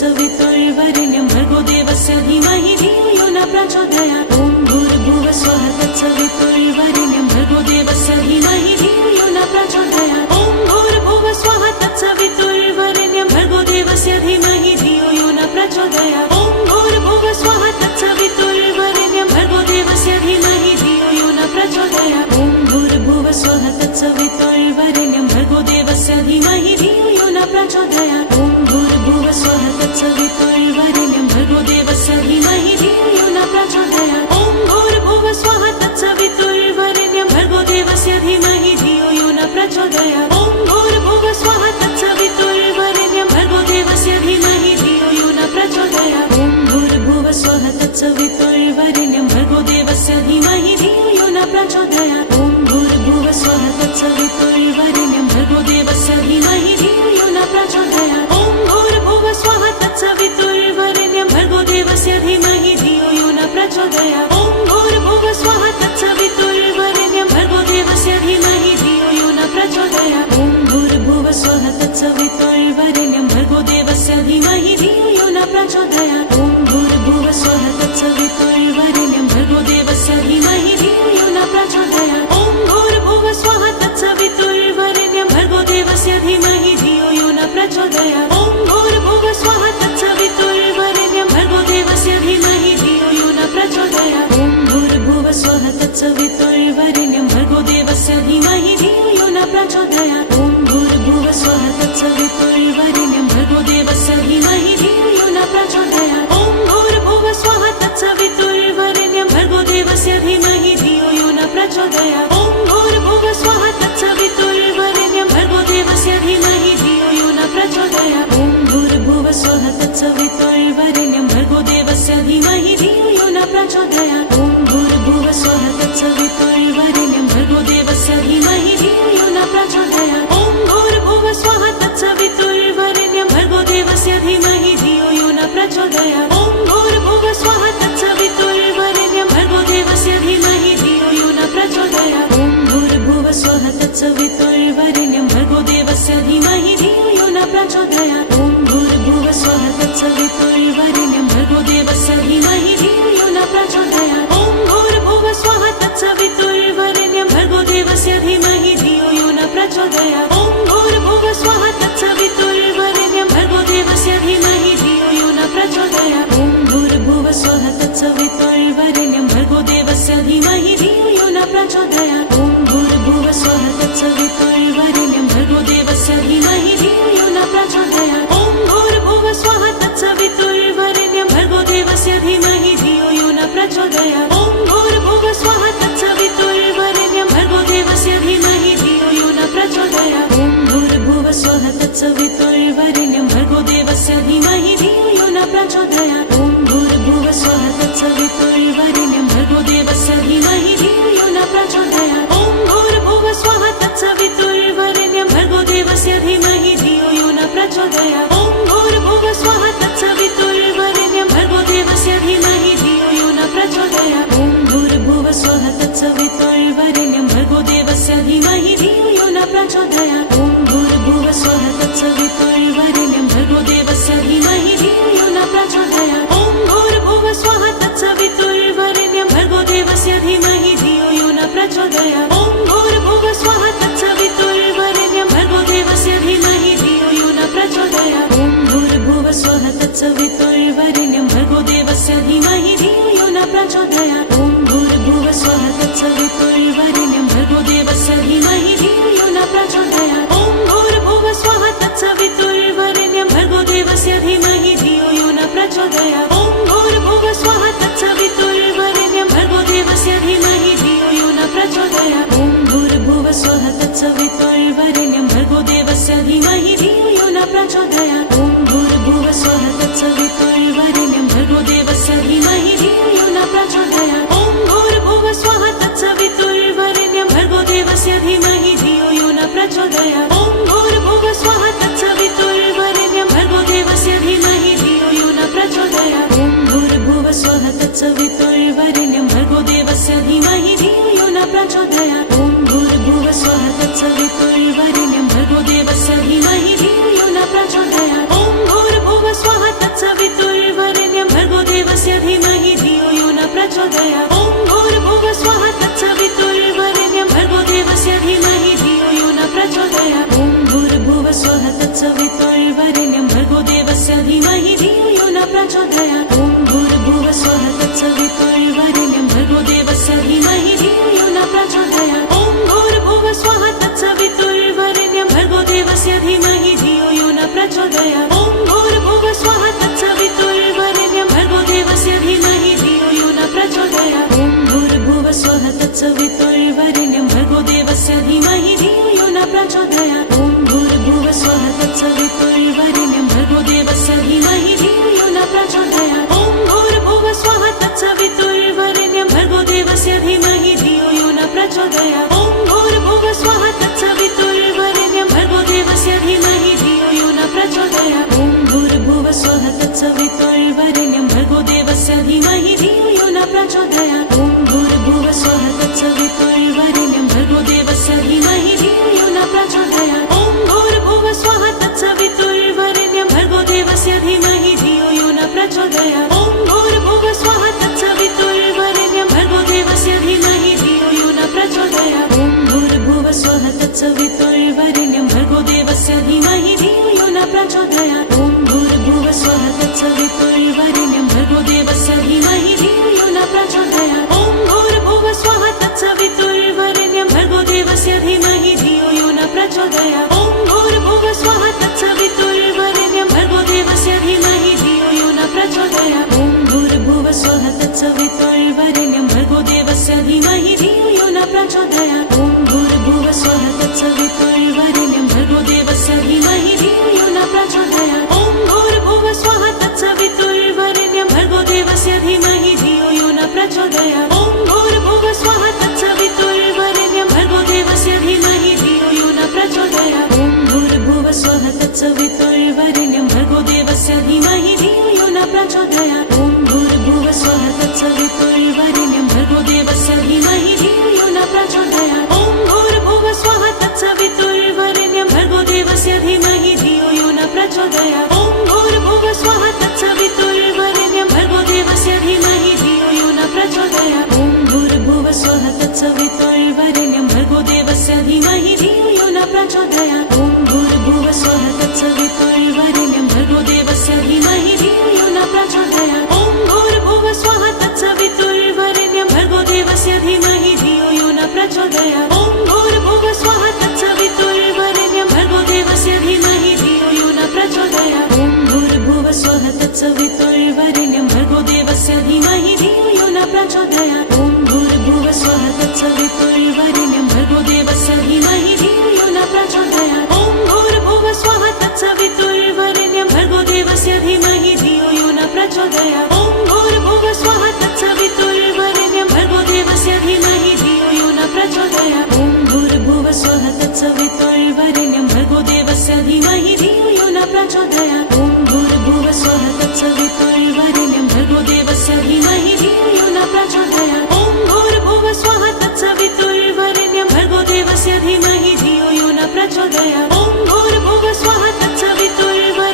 तत्सवितुर्वरेण्यं भर्गो देवस्य धीमहि धियो यो न प्रचोदयात्। ॐ भूर्भुवः स्वः तत्सवितुर्वरेण्यं भर्गो देवस्य धीमहि धियो यो न प्रचोदयात्। ॐ भूर्भुवः स्वः तत्सवितुर्वरेण्यं भर्गो देवस्य धीमहि धियो यो न प्रचोदयात्। ॐ भूर्भुवः स्वः तत्सवितुर्वरेण्यं भर्गो देवस्य धीमहि धियो यो न प्रचोदयात्। ॐ भूर्भुवः स्वः तत्सवितुर्वरेण्यं भर्गो देवस्य धीमहि धियो यो न प्रचोदयात्। ॐ भूर्भुवः स्वः तत्सवितुर्वरेण्यं भर्गो देवस्य धीमहि धियो यो न प्रचोदयात्। ॐ भूर्भुवः स्वः तत्सवितुर्वरेण्यं भर्गो देवस्य धीमहि धियो यो न प्रचोदयात्। ॐ भूर्भुवः स्वः तत्सवितुर्वरेण्यं भर्गो देवस्य धीमहि धियो यो न प्रचोदयात्। ॐ भूर्भुवः स्वः तत्सवितुर्वरेण्यं भर्गो देवस्य धीमहि धियो यो न प्रचोदयात्। ॐ भूर्भुवः स्वः तत्सवितुर्वरेण्यं भर्गो देवस्य धीमहि धियो यो न प्रचोदयात्। ॐ भूर्भुवः स्वः तत्सवितुर्वरेण्यं भर्गो देवस्य धीमहि धियो यो न प्रचोदयात्। ॐ भूर्भुवः स्वः तत्सवितुर्वरेण्यं भर्गो देवस्य धीमहि धियो यो न प्रचोदयात्। ॐ भूर्भुवः स्वः तत्सवितुर्वरेण्यं भर्गो देवस्य धीमहि धियो यो न प्रचोदयात्। ॐ भूर्भुवः स्वः तत्सवितुर्वरेण्यं भर्गो देवस्य धीमहि धियो यो न प्रचोदयात्। ॐ भूर्भुवः स्वः तत्सवितुर्वरेण्यं भर्गो देवस्य धीमहि धियो यो न प्रचोदयात्। ॐ भूर्भुवः स्वः तत्सवितुर्वरेण्यं भर्गो देवस्य धीमहि धियो यो न प्रचोदयात्। ॐ भूर्भुवः स्वः तत्सवितुर्वरेण्यं भर्गो देवस्य धीमहि धियो यो न प्रचोदयात्। ॐ भूर्भुवः स्वः तत्सवितुर्वरेण्यं भर्गो देवस्य धीमहि धियो यो न प्रचोदयात्। ॐ भूर्भुवः स्वः तत्सवितुर्वरेण्यं भर्गो देवस्य धीमहि धियो यो न प्रचोदयात्। ॐ भूर्भुवः स्वः तत्सवितुर्वरेण्यं भर्गो देवस्य धीमहि धियो यो न प्रचोदयात्। ॐ भूर्भुवः स्वः तत्सवितुर्वरेण्यं भर्गो देवस्य धीमहि धियो यो न प्रचोदयात्। ॐ भूर्भुवः स्वः तत्सवितुर्वरेण्यं भर्गो देवस्य धीमहि धियो यो न प्रचोदयात्। ॐ भूर्भुवः स्वः तत्सवितुर्वरेण्यं भर्गो देवस्य धीमहि धियो यो न प्रचोदयात्। ॐ भूर्भुवः स्वः तत्सवितुर्वरेण्यं भर्गो देवस्य धीमहि धियो यो न प्रचोदयात्। ॐ भूर्भुवः स्वः तत्सवितुर्वरेण्यं भर्गो देवस्य धीमहि धियो यो न प्रचोदयात्। ॐ भूर्भुवः स्वः तत्सवितुर्वरेण्यं भर्गो देवस्य धीमहि धियो यो न प्रचोदयात्। ॐ भूर्भुवः स्वः तत्सवितुर्वरेण्यं भर्गो देवस्य धीमहि धियो यो न प्रचोदयात्। ॐ भूर्भुवः स्वः तत्सवितुर्वरेण्यं भर्गो देवस्य धीमहि धियो यो न प्रचोदयात्। ॐ भूर्भुवः स्वः तत्सवितुर्वरेण्यं भर्गो देवस्य धीमहि धियो यो न प्रचोदयात्। ॐ भूर्भुवः स्वः तत्सवितुर्वरेण्यं भर्गो देवस्य धीमहि धियो यो न प्रचोदयात्। ॐ भूर्भुवः स्वः तत्सवितुर्वरेण्यं भर्गो देवस्य धीमहि धियो यो न प्रचोदयात्। ॐ भूर्भुवः स्वः तत्सवितुर्वरेण्यं भर्गो देवस्य धीमहि धियो यो न प्रचोदयात्। ॐ भूर्भुवः स्वः तत्सवितुर्वरेण्यं भर्गो देवस्य धीमहि धियो यो न प्रचोदयात्। ॐ भूर्भुवः स्वः तत्सवितुर्वरेण्यं भर्गो देवस्य धीमहि धियो यो न प्रचोदयात्। ॐ भूर्भुवः स्वः तत्सवितुर्वरेण्यं भर्गो देवस्य धीमहि धियो यो न प्रचोदयात्। ॐ भूर्भुवः स्वः तत्सवितुर्वरेण्यं भर्गो देवस्य धीमहि धियो यो न प्रचोदयात्। ॐ भूर्भुवः स्वः तत्सवितुर्वरेण्यं भर्गो देवस्य धीमहि धियो यो न प्रचोदयात्। ॐ भूर्भुवः स्वः तत्सवितुर्वरेण्यं भर्गो देवस्य धीमहि धियो यो न प्रचोदयात्। ॐ भूर्भुवः स्वः तत्सवितुर्वरेण्यं भर्गो देवस्य धीमहि धियो यो न प्रचोदयात्। ॐ भूर्भुवः स्वः तत्सवितुर्वरेण्यं भर्गो देवस्य धीमहि धियो यो न प्रचोदयात्। ॐ भूर्भुवः स्वः तत्सवितुर्वरेण्यं भर्गो देवस्य धीमहि धियो यो न प्रचोदयात्। ॐ भूर्भुवः स्वः तत्सवितुर्वरेण्यं भर्गो देवस्य धीमहि धियो यो न प्रचोदयात्। ॐ भूर्भुवः स्वः तत्सवितुर्वरेण्यं भर्गो देवस्य धीमहि धियो यो न प्रचोदयात्। ॐ भूर्भुवः स्वः तत्सवितुर्वरेण्यं भर्गो देवस्य धीमहि धियो यो न प्रचोदयात्। ॐ भूर्भुवः स्वः तत्सवितुर्वरेण्यं भर्गो देवस्य धीमहि धियो यो न प्रचोदयात्। ॐ भूर्भुवः स्वः तत्सवितुर्वरेण्यं भर्गो देवस्य धीमहि धियो यो न प्रचोदयात्। ॐ भूर्भुवः स्वः तत्सवितुर्वरेण्यं भर्गो देवस्य धीमहि धियो यो न प्रचोदयात्। ॐ भूर्भुवः स्वः तत्सवितुर्वरेण्यं भर्गो देवस्य धीमहि धियो यो न प्रचोदयात्। ॐ भूर्भुवः स्वः तत्सवितुर्वरेण्यं भर्गो देवस्य धीमहि धियो यो न प्रचोदयात्। ॐ भूर्भुवः स्वः तत्सवितुर्वरेण्यं भर्गो देवस्य धीमहि धियो यो न प्रचोदयात्। ॐ भूर्भुवः स्वः तत्सवितुर्वरेण्यं भर्गो देवस्य धीमहि धियो यो न प्रचोदयात् ॐ भूर्भुवः स्वः तत्सवितुर्वरेण्यं भर्गो देवस्य धीमहि धियो यो न प्रचोदयात् ॐ भूर्भुवः स्वः तत्सवितुर्वरेण्यं भर्गो देवस्य धीमहि धियो यो न प्रचोदयात् ॐ भूर्भुवः स्वः तत्सवितुर्वरेण्यं भर्गो देवस्य धीमहि धियो यो न प्रचोदयात् ॐ भूर्भुवः स्वः तत्सवितुर्वरेण्यं भर्गो देवस्य धीमहि धियो यो न प्रचोदयात् ॐ भूर्भुवः स्वः तत्सवितुर्वरेण्यं भर्गो देवस्य धीमहि धियो यो न प्रचोदयात् ॐ भूर्भुवः स्वः तत्सवितुर्वरेण्यं भर्गो देवस्य धीमहि धियो यो न प्रचोदयात् ॐ भूर्भुवः स्वः तत्सवितुर्वरेण्यं भर्गो देवस्य धीमहि धियो यो न प्रचोदयात् ॐ भूर्भुवः स्वः तत्सवितुर्वरेण्यं भर्गो देवस्य धीमहि धियो यो न प्रचोदयात् ॐ भूर्भुवः स्वः तत्सवितुर्वरेण्यं भर्गो देवस्य धीमहि धियो यो न प्रचोदयात् ॐ भूर्भुवः स्वः तत्सवितुर्वरेण्यं भर्गो देवस्य धीमहि धियो यो न प्रचोदयात् ॐ भूर्भुवः स्वः तत्सवितुर्वरेण्यं भर्गो देवस्य धीमहि धियो यो न प्रचोदयात् ॐ भूर्भुवः स्वः तत्सवितुर्वरेण्यं भर्गो देवस्य धीमहि धियो यो न प्रचोदयात् ॐ भूर्भुवः स्वः तत्सवितुर्वरेण्यं भर्गो देवस्य धीमहि धियो यो न प्रचोदयात् ॐ भूर्भुवः स्वः तत्सवितुर्वरेण्यं भर्गो देवस्य धीमहि धियो यो न प्रचोदयात् ॐ भूर्भुवः स्वः तत्सवितुर्वरेण्यं भर्गो देवस्य धीमहि धियो यो न प्रचोदयात् ॐ भूर्भुवः स्वः तत्सवितुर्वरेण्यं भर्गो देवस्य धीमहि धियो यो न प्रचोदयात् ॐ भूर्भुवः स्वः तत्सवितुर्वरेण्यं भर्गो देवस्य धीमहि धियो यो न प्रचोदयात् ॐ भूर्भुवः स्वः तत्सवितुर्वरेण्यं भर्गो देवस्य धीमहि धियो यो न प्रचोदयात् ॐ भूर्भुवः स्वः तत्सवितुर्वरेण्यं भर्गो देवस्य धीमहि धियो यो न प्रचोदयात् ॐ भूर्भुवः स्वः तत्सवितुर्वरेण्यं भर्गो देवस्य धीमहि धियो यो न प्रचोदयात् ॐ भूर्भुवः स्वः तत्सवितुर्वरेण्यं भर्गो देवस्य धीमहि धियो यो न प्रचोदयात् ॐ भूर्भुवः स्वः तत्सवितुर्वरेण्यं भर्गो देवस्य धीमहि धियो यो न प्रचोदयात् ॐ भूर्भुवः स्वः तत्सवितुर्वरेण्यं भर्गो देवस्य धीमहि धियो यो न प्रचोदयात् ॐ भूर्भुवः स्वः तत्सवितुर्वरेण्यं भर्गो देवस्य धीमहि धियो यो न प्रचोदयात् ॐ भूर्भुवः स्वः तत्सवितुर्वरेण्यं भर्गो देवस्य धीमहि धियो यो न प्रचोदयात् ॐ भूर्भुवः स्वः तत्सवितुर्वरेण्यं भर्गो देवस्य धीमहि धियो यो न प्रचोदयात् ॐ भूर्भुवः स्वः तत्सवितुर्वरेण्यं भर्गो देवस्य धीमहि धियो यो न प्रचोदयात् ॐ भूर्भुवः स्वः तत्सवितुर्वरेण्यं भर्गो देवस्य धीमहि धियो यो न प्रचोदयात् ॐ भूर्भुवः स्वः तत्सवितुर्वरेण्यं भर्गो देवस्य धीमहि धियो यो न प्रचोदयात् ॐ भूर्भुवः स्वः तत्सवितुर्वरेण्यं भर्गो देवस्य धीमहि धियो यो न प्रचोदयात् ॐ भूर्भुवः स्वः तत्सवितुर्वरेण्यं भर्गो देवस्य धीमहि धियो यो न प्रचोदयात् ॐ भूर्भुवः स्वः तत्सवितुर्वरेण्यं भर्गो देवस्य धीमहि धियो यो न प्रचोदयात् ॐ भूर्भुवः स्वः तत्सवितुर्वरेण्यं भर्गो देवस्य धीमहि धियो यो न प्रचोदयात् ॐ भूर्भुवः स्वः तत्सवितुर्वरेण्यं भर्गो देवस्य धीमहि धियो यो न प्रचोदयात् ॐ भूर्भुवः स्वः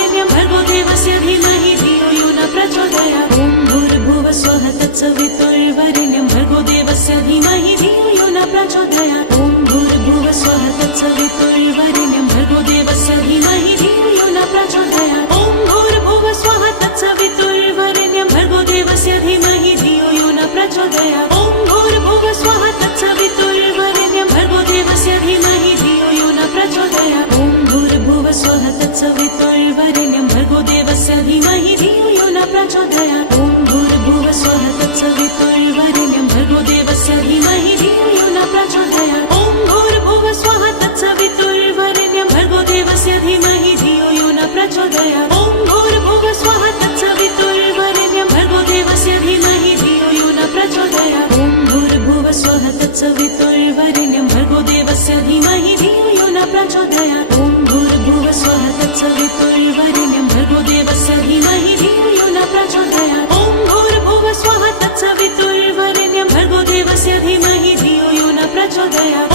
तत्सवितुर्वरेण्यं भर्गो देवस्य धीमहि धियो यो न प्रचोदयात् ॐ भूर्भुवः स्वः तत्सवितुर्वरेण्यं भर्गो देवस्य धीमहि धियो यो न प्रचोदयात् ॐ भूर्भुवः स्वः तत्सवितुर्वरेण्यं भर्गो देवस्य धीमहि धियो यो न प्रचोदयात् ॐ भूर्भुवः स्वः तत्सवितुर्वरेण्यं भर्गो देवस्य धीमहि धियो यो न प्रचोदयात् ॐ भूर्भुवः स्वः तत्सवितुर्वरेण्यं भर्गो देवस्य धीमहि धियो यो न प्रचोदयात् ॐ भूर्भुवः स्वः तत्सवितुर्वरेण्यं भर्गो देवस्य धीमहि धियो यो न प्रचोदयात् ॐ भूर्भुवः स्वः तत्सवितुर्वरेण्यं भर्गो देवस्य धीमहि धियो यो न प्रचोदयात् ॐ भूर्भुवः स्वः तत्सवितुर्वरेण्यं भर्गो देवस्य धीमहि धियो यो न प्रचोदयात् ॐ भूर्भुवः स्वः तत्सवितुर्वरेण्यं भर्गो देवस्य धीमहि धियो यो न प्रचोदयात् ॐ भूर्भुवः स्वः तत्सवितुर्वरेण्यं भर्गो देवस्य धीमहि धियो यो न प्रचोदयात् ॐ भूर्भुवः स्वः तत्सवितुर्वरेण्यं भर्गो देवस्य धीमहि धियो यो न प्रचोदयात् ॐ भूर्भुवः स्वः तत्सवितुर्वरेण्यं भर्गो देवस्य धीमहि धियो यो न प्रचोदयात्